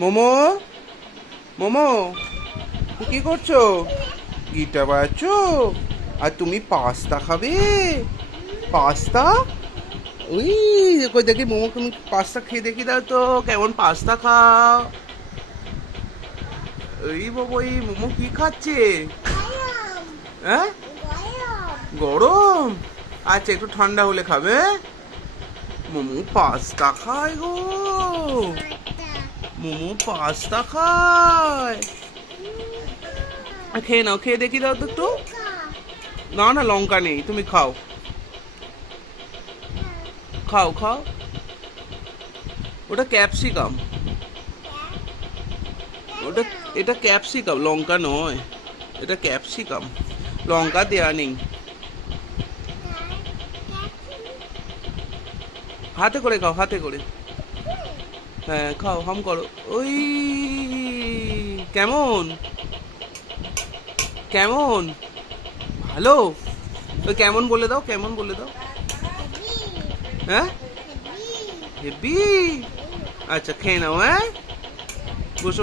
মোমো, মোমো, কি করছো? গিটার বাজাচ্ছো? আর তুমি পাস্তা খাবে? পাস্তা? ওই কই দেখি মোমো, তুমি পাস্তা খেয়ে দেখি দাও তো কেমন পাস্তা খাও। ওই বাবা, ওই মোমো কি খাচ্ছে? হ্যাঁ, গরম? আচ্ছা, একটু ঠান্ডা হলে খাবে। মোমো পাস্তা খায় গো, মোমো পাস্তা খায়। খেয়ে নাও, খেয়ে দেখি দাও তো একটু। না না, লঙ্কা নেই, তুমি খাও, খাও খাও। ওটা ক্যাপসিকাম, ওটা, এটা ক্যাপসিকাম, লঙ্কা নয়। এটা ক্যাপসিকাম, লঙ্কা দেয়া নেই। হাতে করে খাও, হাতে করে। হ্যাঁ খাও, হাম করো। ওই কেমন, কেমন? ভালো? ওই কেমন বলে দাও, কেমন বলে দাও। হ্যাঁ, হেবি। আচ্ছা খেয়ে নাও, হ্যাঁ, বসে বসে।